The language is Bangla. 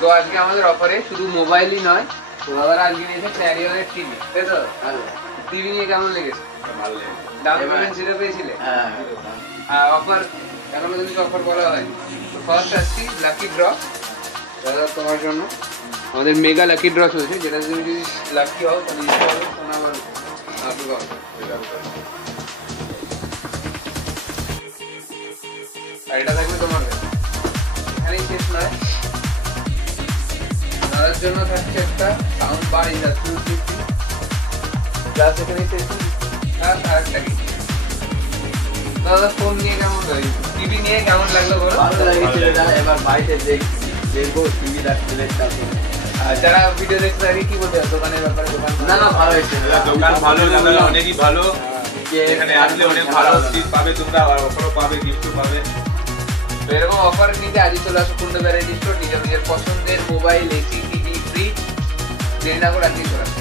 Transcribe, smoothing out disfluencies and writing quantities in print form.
তো আজকে আমাদের অফারে শুধু মোবাইলই নয়, তো দাদারা আজকে নিয়েছে ক্যারিয়ারের টিভি, তাই তো? টিভি নিয়ে কেমন লেগেছে? ভালো লেগেছে। দাম পেমেন্ট জিরো পেয়েছিলে? অফার এখনো যদি অফার বলা হয়, তো ফার্স্ট আসছি লাকি ড্র দাদা তোমার জন্য। আমাদের মেগা লাকি ড্র চলছে, যেটা তুমি যদি লাকি হও তাহলে দিতে পারো সোনা বা আপনি পাবো। আর এটা থাকবে তোমার কাছে। এখানেই শেষ নয়, দাদার জন্য থাকছে একটা sound bar industrial system, plus এখানে আর একটা কি দাদা ফোন নিয়ে কেমন লাগলো, টিভি নিয়ে কেমন লাগলো বলো? ভালো লাগছে। এবার বাড়িতে দেখবো টিভি দেখতে। যারা ভিডিও দেখতে আগে কি বলতে দোকানের ব্যাপারে? দোকান না ভালো হয়েছে, দোকান ভালো লাগালো, অনেকই ভালো। এখানে আসলে অনেক ভালো জিনিস পাবে তোমরা, আর অফারও পাবে, গিফটও পাবে। তো এরকম অফার নিতে আজই চলে আসো কুন্ড ভ্যারাইটি স্টোর। নিজের পছন্দের মোবাইল, এসি, টিভি, ফ্রিজ দেরি না করে আজকেই চলে আসো।